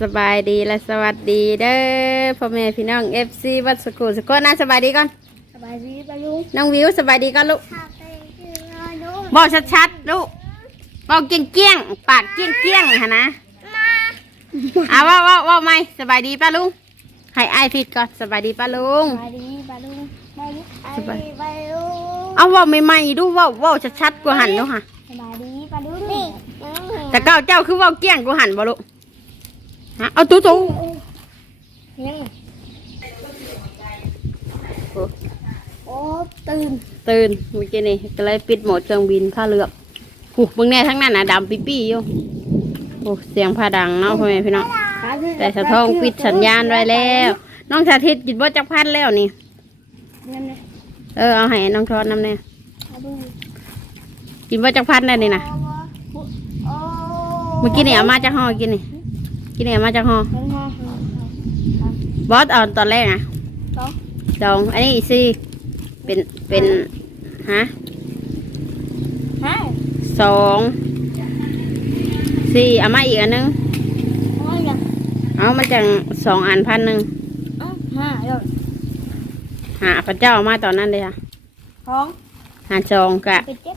สบายดีและสวัสดีเด้อพ่อแม่พี่น้องเอฟซีวัดสกุลสกุลนะสบายดีก่อนสบายดีปะลุงน้องวิวสบายดีก่อนลูกข้าไปคือรอลุงบอกชัดๆลูกบอกเกี้ยงเกี้ยงๆปากเกี้ยงเกี้ยงๆฮะนะมาอะว่าว่าว่าไหมสบายดีป้าลุงให้ไอายผิดก่อนสบายดีป้าลุง สบายดีปะลุงสบายดีสบาย ปะลุงเอาเว่าใหม่ๆดูเว่าเว่าชัดๆกว่าหันดูค่ะสบายดีปะลุงนี่แต่เก้าเจ้าคือเว่าเกี้ยงกว่าหันบ่ลูก ฮะเอาตู้ตู้ยังโอ้ตื่นตื่นเมื่อกี้นี่ก็เลยปิดโหมดเครื่องบินผ้าเลือกหูเบิ่งแน่ทั้งนั้นน่ะดำปีปี้อยู่โอ้เสียงผ้าดังเนาะพ่อแม่พี่น้องแต่สะท้องปิดสัญญาณไว้แล้ว น้องสาธิตกินบ่จักพันแล้วนี่เงินเลยเออเอาให้น้องทอดน้ำเนี่ยปะลุงกินบ่จักพันได้นี่นะโอ้เมื่อกี้นี่เอามาจากห่อกินนี่ กินนี่เอามาจากห่อห้องห้องบอสเอาตอนแรกอะสองดองอันนี้อีซี่เป็นเป็นฮะห้าสองสี่เอามาอีกอันนึงโอ้ยยังเอามาจากสองอันพันหนึ่งอ้าวห้าเดี๋ยวหาพระเจ้าเอามาตอนนั้นเลยค่ะท้องหาจองกะไปเจ็บ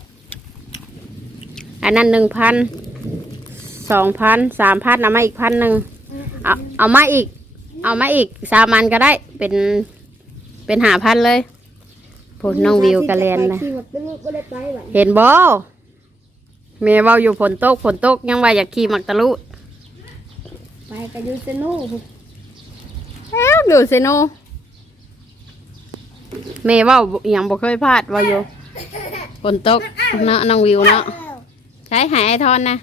อันนั้นหนึ่งพัน สองพันสามพันเอามาอีกพันหนึ่งเอาเอามาอีก เอามาอีกสามอันก็ได้เป็นเป็นหาพันเลยพูดน้องวิวกระเลนนะขี่รถไปลูกก็ได้ไปไหวเห็นบ่เมย์เว่าอยู่ฝนตกฝนตกยังว่าอยากขี่มักตะลุไปไปดูสนุกแล้วดูสิโนเมย์เว่าอหย่างบ่เคยพลาดเว่าอยู่ฝนตกเนาะน้องวิวเนาะใช้หายไอทอนนะ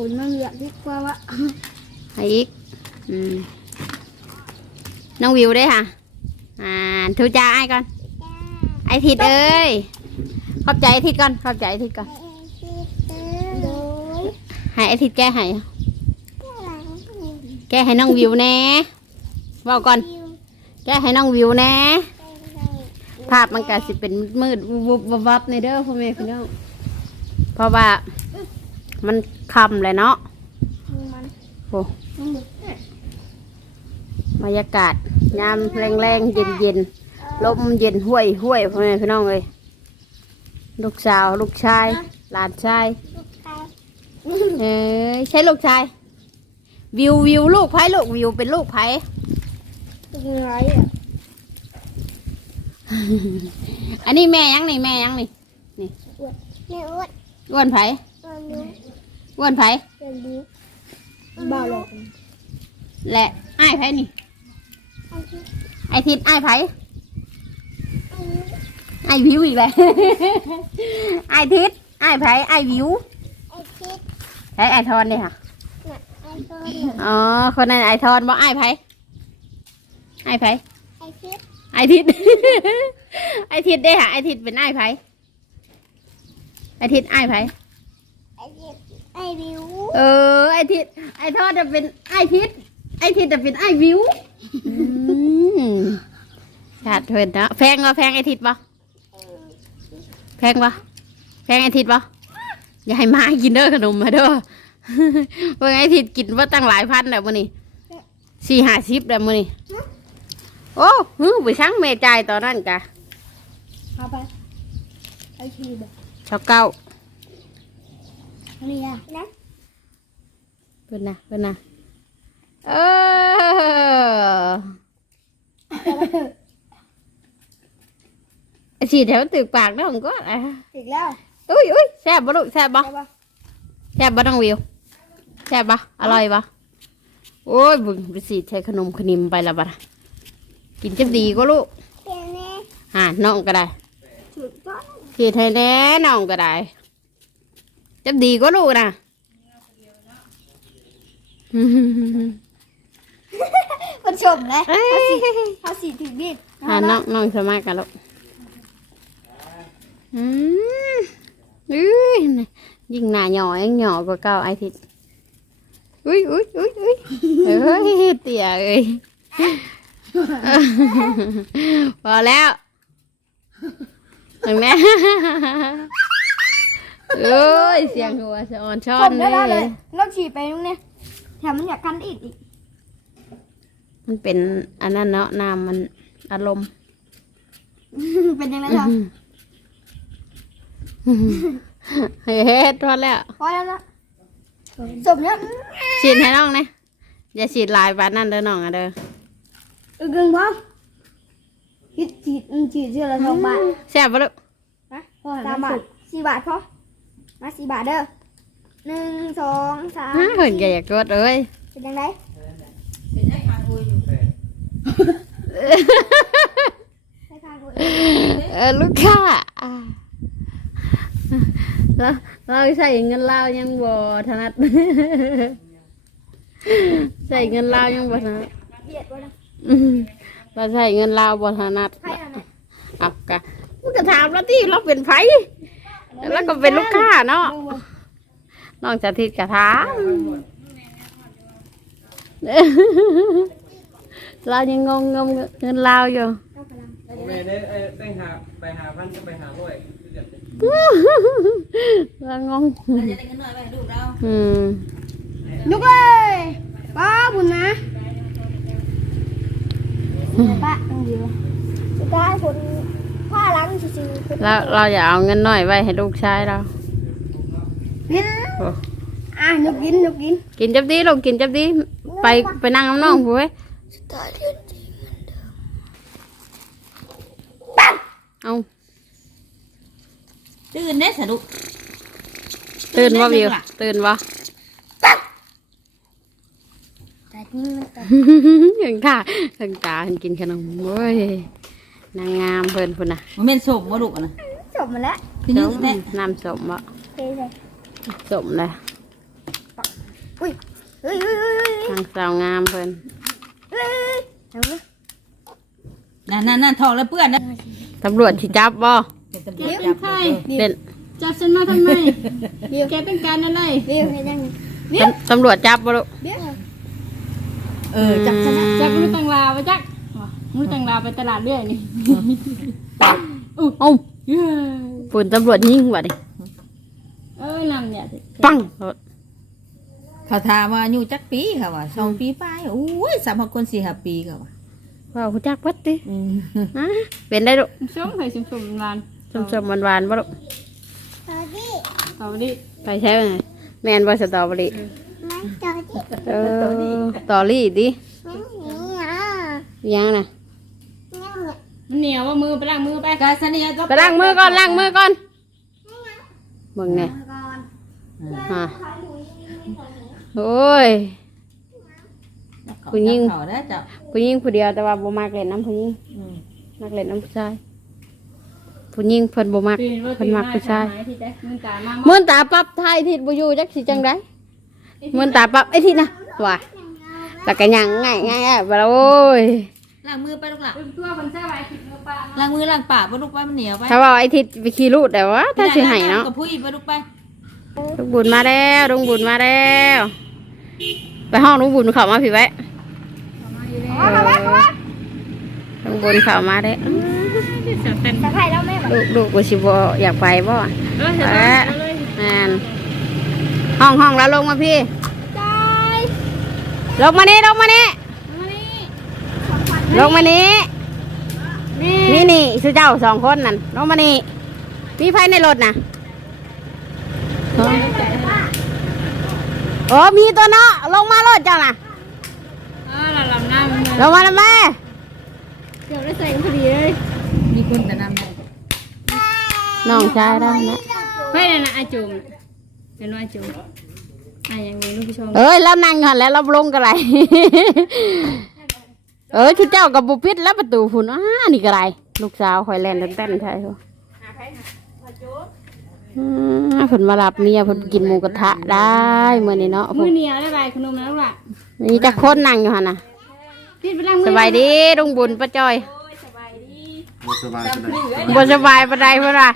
ฝนมันเหลือที่กว่าวะให้อีกอืมน้องวิวได้อค่ะ อ่าทูจ้าไอ้ก่อน ไอทิดเอ้ย ขอบใจไอทิดก่อน ขอบใจไอทิดก่อนโดยให้ไอทิดแก้ให้ แก้ให้น้องวิวแน่เว่าก่อน แก้ให้น้องวิวแน่ภาพมันก็สิเป็นมืดๆวุบๆวับๆในเด้อพ่อแม่พี่น้อง เพราะว่า มันคำเลยเนาะมันโอ้มันบึกบรรยากาศยามแรงๆเย็นๆลมเย็นห้วยห้วยพ่อแม่พี่น้องเลยลูกสาวลูกชาย หลานชายเอ้ยใช่ลูกชาย วิววิวลูกไผ่ลูกวิวเป็นลูกไผ่เป็นไรอะอันนี้แม่ยังนี่แม่ยังนี่เนี่ยอ้วนอ้วนไผ่ อ้วนดูอ้วนไผ่อ้วนดูบ้าหรอกและไอ้ายไผ่นี่ไอทิศไอ้ายไผ่ไอ้ายวิวอีกแล้วไอ้ายทิศไอ้ายไผ่ไอ้ายวิวไอ้คิดใช้ไอ้ายทอนเลยค่ะน่ะไอ้ต้นอ๋อ คนนั้นไอ้ายทอนบ่ไอ้ายไผ่ไอ้ายไผ่ไอ้คิดไอ้ายทิศไอ้ายทิศได้ค่ะไอ้ายทิศเป็นไอ้ายไผ่ไอ้ายทิศไอ้ายไผ่ไอ้คิด ไอ้บิวเออ ไอทิศไอทอดจะเป็นไอทิศไอทิศจะเป็นไอวิวขาดเถินนะแพงก็แพงไอทิศปะแพงปะแพงไอทิศปะอย่าให้มากินเด้อขนมมาเด้อเมื่อไอทิศกินว่าตั้งหลายพันแล้วมื้อนี้สี่ห้าสิบแล้วมื้อนี้โอ้ฮึไปช่างเมจ่ายตอนนั้นกะเอาไปไอ้คิดชาวเก้า นี่อะนะเพิ่นนะเพิ่นนะเออสีแถวตึกปากนะผมก็อะอีกแล้วอุ้ยอุ้ยแซ่บบ่ลูกแซ่บบ่ใช่ปะแซ่บบ่น้องวิวแซ่บบ่อร่อยบ่โอ้ยบุญไปสีใช้ขนมขนิมไปและบัดน่ะกินจะดีก็ลูกเดี๋ยวนี้อ่าน้องก็ได้ถูกต้องสีไทยแน่น้องก็ได้ จะดีก็ลูกนะคนชมเลยเอ้ยเขาสีถึงดิอ่าน้องน้องสมัครกันลูกอืมอุ้ยยิ่งหน้าหย่อยังหย่อกว่าเก่าไอทิศอุ้ยอุ้ยอุ้ยอุ้ยเอ้ยเตี่ยเอ้ยพอแล้วถึงแม่ เอ้ยเสียงหัวสะออนช้อชนมเลได้เลยยน้องฉีดไปตรงนี้แถมมันอยากกันอีกอีกมันเป็นอันนั้นเนาะน้ำมันอารมณ์เป็นยังไงครับเฮ็ดพอแล้วพอแล้วนะสมเนี่ยฉีดให้น้องนะอย่าฉีดหลายบาทนั่นเด้อน้องอะเด้ออึกึ่งพอคิดจีดอืมจีดเชื่อละสองบาทแซ่บบ่ลูกนะสามบาทสี่บาทพอ มาสี่บาทเด้อหนึ่งสองสามฮะเพิ่นก็อยากกดเอ้ยเป็นยังไงให้ทางกูเองเออลูกค้าอ่าเราเราใส่เงินลาวยังบ่ถนัดใส่เงินลาวยังบ่ถนัดเบียดวะนะอืมเราใส่เงินลาวบ่ถนัดใครอะนะเอากะมึงก็ถามแล้วที่เราเป็นไผ แล้วก็เป็นลูกค้าเนาะน้องจะทิดกะถามเรายังงงงงเงินลาวอยู่แม่ได้เอ้ยไปหาไปหาพันก็ไปหาร้อยเรางงเราจะได้เงินหน่อยไปให้ลูกเราอืมลุกเลยป้าบุญนะป้าต้องดีวะสุดท้ายคน ผ้าล้างซื่อๆเราเราอย่าเอาเงินน้อยไว้ให้ลูกชายเรากินโอ้อะนุกกินนุกกินกินจับดีลูกกินจับดีไปไปนั่งน้ำน้องผู้ไว้ยสุดท้ายเรียนจริงเอาตื่นได้สะดุกตื่นว่าวิวตื่นว่าแต่นี่มันแต่ ถึงตาถึงตาเห็นกินขนมเว้ย นางงามเพิ่นพุ่นน่ะมันเป็นสมว่าลูกอะนะจบมาแล้วคือยืดแน่น้ำสมบ่เฮ้ยเลยสมเลยอุ้ยเฮ้ยเฮ้ยเฮ้ยเฮ้ยนางสาวงามเพิ่นเฮ้ยเอาเลยนั่นนั่นนั่นทองแล้วเปื้อนนะตำรวจสิจับบ่เป็นตำรวจจับเลยเล่นจับฉันมาทำไมแกต้องการอะไรเบี้ยวให้ยังไงตำตำรวจจับบ่ลูกเบี้ยวเออจับชนะจับมือตังลาวไปจักอ๋อ มือตังลาวไปตลาดเรื่อยนี่เอ้าปุ่นตำรวจยิงว่ะดิเอ้ยนำเนี่ยสิปังเขาถามว่าอายู่จักปีค่ะว่าสองปีไปโอ้ยสามพันคนสี่ห้าปีค่ะว่าว้าวจักวัดดิอืมฮะเป็นได้ลูกชมเคยชมชมรานสมๆหวานๆบ่ลูกจอดี้ต่อไปดิไปใช้ไงแม่นบ่สตรอเบอรี่ไม่จอดี้เออตอรี่ดิ ไม่นี่อะยังน่ะ มันเหนียวว่ามือไปล้างมือไปกาสเนียก็ไปล้างมือก่อนล้างมือก่อนมึงเนี่ยก่อนฮะโอ้ยผู้หญิงเขาได้จับผู้หญิงผู้เดียวแต่ว่าบ่มักเล่นน้ำผู้หญิงอืมมักเล่นน้ำผู้ชายผู้หญิงเพิ่นบ่มักตื่นว่าเพิ่ตื่นนมัมากผู้ชายที่แจ๊มือตามามื่นตาปั๊บทายทิศบ่อยู่จักสิจังไดมื่นตาปั๊บไอ้ทิศนะว่าแล้วก็ยังง่ายง่ายอะบ่ล่ะโอ้ย ล้างมือไปลูกหล่ะตัวคนเสื้อไว้ผิดมือปลาล้างมือล้างปากไปลูกไปมันเหนียวไปถ้าว่าไอ้ทิศไปขี่รูดแต่ว่าถ้าสิให้เนาะกับผู้หญิงไปลูกไปลุงบุญมาแล้วลุงบุญมาแล้ว ไปห้องลุงบุญเข้ามาพี่ไว้เออลุงบุญเข้ามาได้อจะใครแล้วแม่บอกลูกลูกกูสิบ่อยากไปบ่เออไปเสร็จแล้วเลยแม่นห้องห้องแล้วลงมาพี่ใจลงมานี่ลงมานี่มานี่ ลงมานี่นี่นี่นี่สุเจ้าสองคนนั่นลงมานี่มีไฟในรถนะโอ้มีตัวเนาะลงมารถเจ้าน่ะเออเราลำหน้ามันลงมาแล้วแม่เดี๋ยวได้ใส่พอดีเลยมีคนแต่นำให้น้องชายได้นะเฮ้ยนั่นนะอาจุ่มเป็นว่าจุ่มอะยังมีลูกผู้ชมเอ้ยแล้วนั่งก่อนแล้วเราลงกันไร เอ้ยชุดเจ้ากับบุปิดแล้วประตูฝุ่นอ้านี่ก็ไรลูกสาวคอยแลนเต้นๆใช่ไหมอืมเพิ่นมารับเมียเพิ่นกินหมูกระทะได้เมื่อนี้เนาะมือเหนียวได้ไรขนมแล้วล่ะมีจักคนนั่งอยู่หั่นน่ะติดไปล้างมือสบายดีลุงบุญป้าจอยสบายสบายบ่สบายปานใดเพิ่นว่า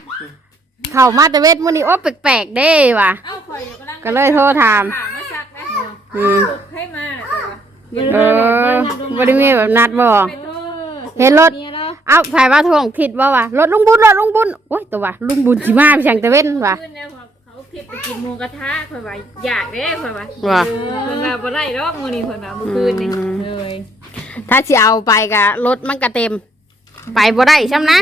เข้ามาแต่เวทมื้อนี้โอ้แปลกๆเด้ว่ะเอ้าคอยอยู่กำลังก็เลยโทรถามถามมาซักไหมอืมให้มา เดี๋ยวเออบ่ได้มีแบบนัดบ่ เห็นรถเนี่ยแล้วเอ้าไผว่าทวงผิดบ่วะรถลุงบุญรถลุงบุญโอ้ยตัวว่าลุงบุญสิมาไปช่างตะเว้นว่ะขึ้นแล้วเขาทิพย์ไปกินหมูกระทะข่อยว่าอยากเด้ข่อยว่าว่าเพิ่นว่าบ่ได้ดอกมื้อนี้เพิ่นว่าเมื่อคืนนี่อืมเลยถ้าสิเอาไปก็รถมันก็เต็ม ไปบ่ได้ใช่ไหมนะ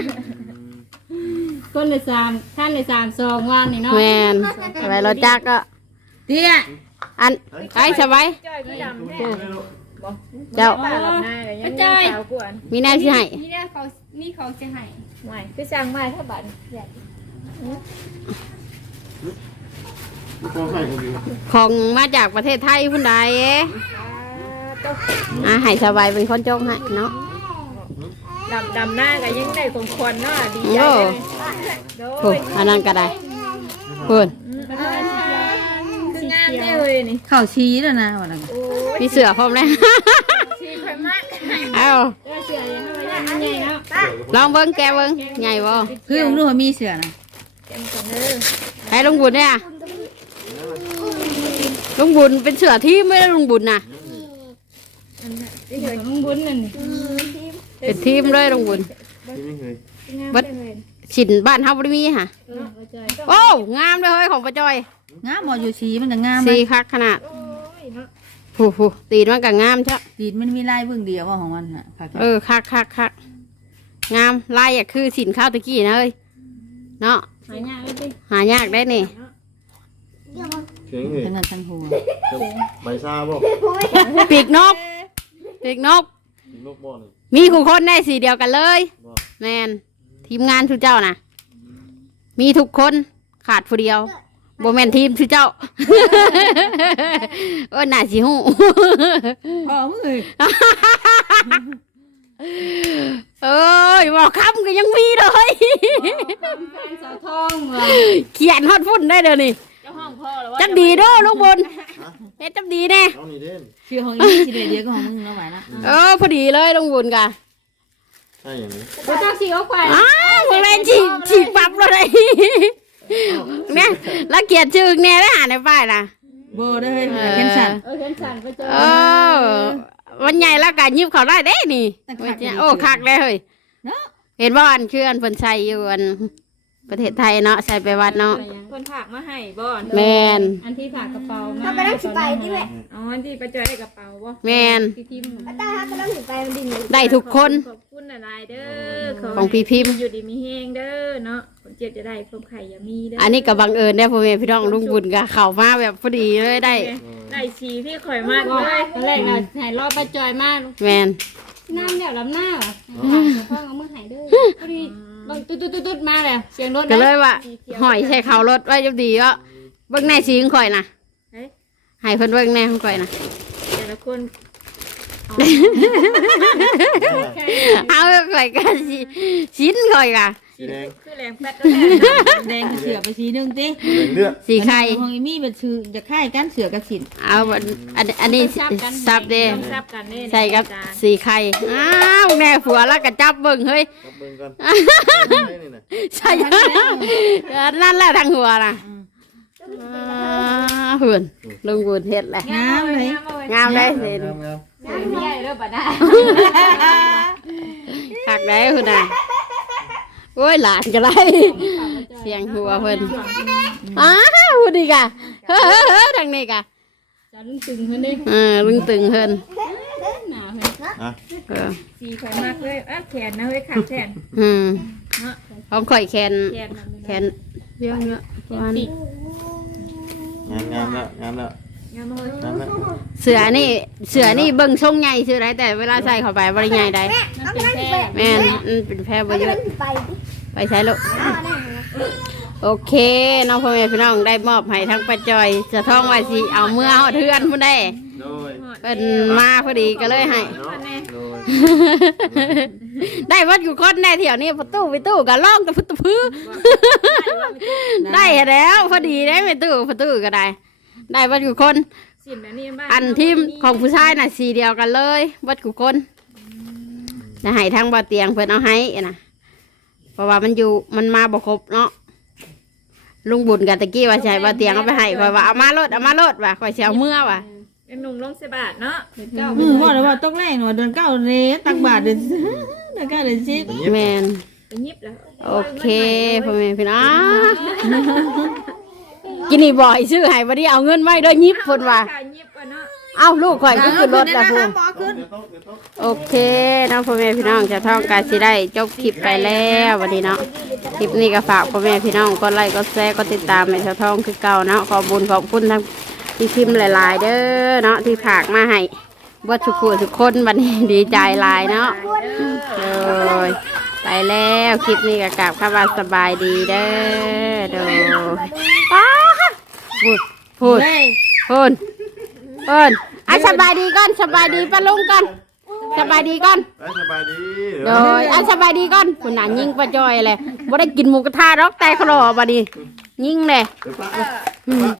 ต้นเลยสามท่านเลยสามซองว่างนี่เนาะแมนไปรถจักรก็ เตี้ยอันไอ้สบายจ้อยก็ดำแท้ เจ้าป้าหลับหน้าก็ยังมีสาวกวนมีแนวสิให้นี่เนี่ยเขานี่เขาจะให้ไม่คือสั่งมาเท่าบัดของมาจากประเทศไทยพุ่นใดเอ๊ะอ่าให้สบายเป็นคนจงให้เนาะดำดำหน้าก็ยังได้ของคนเนาะดีใจโอ้เลยโดโอ้ยอันนั้นก็ได้พุ่นคืองา มแน่เลยนี่เข้าชี้แล้วนะว่านั่นโอ้ยมีเสือพร้อมเลยชีข่อยมากเอ้าเสือยังไม่ได้อันใหญ่เนาะลองเบิ้งแกเบิ้งใหญ่บ่คือมึงรู้ว่ามีเสือนะให้ลุงบุญเนี่ยลุงบุญเป็นเสือที่ไม่ได้ลุงบุญนะนี่เถอลุงบุญนั่นเป็นทีมเลยลุงบุญบิดฉินบ้านเฮาบ่ได้มีค่ะโอ้งามเลยเฮ้ยของป้าจอย งามบ่อยู่ชี้มันก็งามสีนะคักขนาดโอ้ยเนาะผู้ผู้ตีนมันก็งามชะตีนมันมีลายเบิ่งเดียวว่าของมันน่ะค่ะเออคักคักคักงามลายอะคือสินข้าวตะกี้นะเฮ้ยเนาะหายากเลยดิหายากได้นี่เข่งเหรทั้งนั้นทั้งหัวใบซาบ่ปีกนกปีกนกกินนกบ่นี่มีคู่คนได้สีเดียวกันเลยบ่แมนทีมงานทุกเจ้านะมีทุกคนขาดผู้เดียว โบแมนทีมทุกเจ้าเออหน่าสิหูพ่อมึงเอ้ยเอ้ยบอกคำก็ยังมีเลยสาวทองว่ะเขียนฮอดฝุ่นได้เดี๋ยวนี้เจ้าห้องพ่อหรือว่าจับดีเด้อลูกบนเฮ็ดจับดีแน่เอานี่เด่นชื่อของอีนี่สิเดียวเดียวก็ของมึงเนาะหวายนะเออพอดีเลยลุงบุญกะใช่อย่างนี้บ่ต้องสิเอาไปอ้าวพวกแม่นฉีกฉีกปรับเลย เนี่ยแล้วเกียรติชื่อแน่ได้หาในป้ายนะโบได้อเฮ้ยมันก็เข้มสั่นเออเห็นสั่นไปเจอเออวันใหญ่แล้วกันยิบเขาได้เด้นี่ตั้งคักเลยโอ้คักเลยเฮ้ยเนาะเห็นว่าอันคืออันเพิ่นใช้อยู่อัน ประเทศไทยเนาะใช้ไปวัดเนาะเพิ่นฝากมาให้บ่แมนอันที่ฝากกระเป๋ามาถ้าไปนั่งสิไปนี่แหละอ๋ออันที่ประจอยให้กระเป๋าบ่แม่นพี่พิมพ์ป้าตาถ้าไปนั่งสิไปมันดินเลยได้ทุกคน ขอบคุณหลายๆเด้อของพี่พิมพ์ อยู่ดีมีแฮงเด้อเนาะคนเจ็บจะได้พบไข่อย่ามีเด้ออัอันนี้ก็บังเอิญได้พ่อแม่พี่น้องลุงบุญก็เข้ามาแบบพอดีเลยได้ ได้ชีที่ข่อยมากเลยตอนแรกน่ะให้รอประจอยมากแมนน้ำเดี๋ยวลำหน้าเหรอพ่อเอามือหายเด้อพอดี ลงตุ๊ดตุ๊ดตุ๊ดมาเลยเสียงรถก็เลยว่าหอยใส่เขารถไว้จับดีก็เบิ่งแน่สีของข่อยนะเฮ้ยให้เพิ่นเบิ่งแน่ของข่อยนะแต่ละคนเอาข่อยก็สิชิ้นข่อยก็ สีแดงคือแรงแป๊ดก็แรงแดงกับเสือไปสีหนึงติแดงเลือดสีไข่ ของอีมี่เป็นชื่อจะค่ายกันเสือกับสินเอาอันอันนี้ซับเด้ต้องซับกันนี่ใส่กับสีไข่ อ้าวแม่ผัวแล้วก็จับเบิ่งเฮ้ยรับเบิ่งกันนี่น่ะใช่นั่นแหละทางหัวน่ะอ่าเพื่อนลุงบุญเฮ็ดแหละ งามเลย งามได้เห็นงามงามไม่ใหญ่เด้อบัดน่ะคักได้เพิ่นน่ะ โอ้ยหลานก็ได้เสียงหัวเพิ่นอ้าวพูดดีกะเฮ้อเฮ้อเฮ้อทางนี้กะจะลุงตึงเพิ่นดิเออลุงตึงเพิ่นหนาวเพิ่นอะเออสีข่อยมากเลยอะแขนนะเฮ้ยขาแขนอืมเนาะพร้อมข่อยแขนแขนมันแขนเยอะเยอะประมาณนี้งามงามแล้วงามแล้วงามเลยงามแล้วเสือนี่เสือนี่เบิ่งทรงใหญ่เสือได้แต่เวลาใส่เข้าไปบ่ได้ใหญ่ได้มันเป็นแค่แม่นมันเป็นแพร่บ่ถ้าเยไปอะนั่งสิ ไปดิไปใช้ลูกอ่าได้เหรอโอเคน้องพ่อแม่พี่น้องได้มอบให้ทั้งป้าจอยจะท่องไว้สิเอาเมื่อเอาเทือนพุ่นได้โดยเป็นมาพอดีก็เลยให้เนาะโดยได้วัดอยู่คนได้เที่ยวนี้ประตูไปตู้ก็ล่องกับพุทธพื้ได้แล้วพอดีได้ไปตู้ประตูก็ได้ ได้วัดอยู่คน สินแบบนี้บ้านอันทีมของผู้ชายน่ะสีเดียวกันเลยวัดอยู่คนจะให้ทั้งบ่อเตียงเพิ่นเอาให้นะเพ ราะว่ามันอยู่มันมาบ่ครบเนาะลุงบุญกับตะกี้ว่าใช่บ่อเตียงเอาไปให้คอยว่าเอามารถเอามารถว่ะคอยสิเชียวเมื่อว่ะเป็นหนุ่มลงเสบาทเนาะเก้าอืมว่าเลยว่าตกแรกหน่อยเดือนเก้าเลยตักบาทเดือน เดือนเก้าเดือนสิบแมนเป็นยิบแล้วโอเคพ่อแม่พี่น้องกินนี่บ่อยซื้อให้บ่ได้เอาเงินไว้เด้อยิบเพิ่นว่าเอ้าลูกข่อยก็ขึ้นรถแล้วพุ่นหมอขึ้นโอเคเน้องพ่อแม่พี่น้องจะท่องกายสิได้จบคลิปไปแล้ววันนี้เนาะคลิปนี้ก็ฝากพ่อแม่พี่น้องกดไลค์กดแชร์กดติดตามให้เจ้าท่องคือเก่าเนาะขอบบุญขอบคุณทั้งที่พิมพ์หลายๆ เด้อเนาะที่ฝากมาให้วัดทุกคนทุกคนวันนี้ดีใจหลายเนาะเลยไปแล้วคลิปนี้ก็กลับเข้ามาสบายดีเด้อเด้อป้าพูดพูดพูด พูดอะสบายดีก่อนสบายดีปะลุงก่อนสบายดีก่อนไปสบายดีโดยอะสบายดีก่อนคุณน่ะยิงปลาจอยเลยบ่ได้กินหมูกระทะหรอกแต่ขลอบัดนี้ยิงเลย เดี๋ยวป้า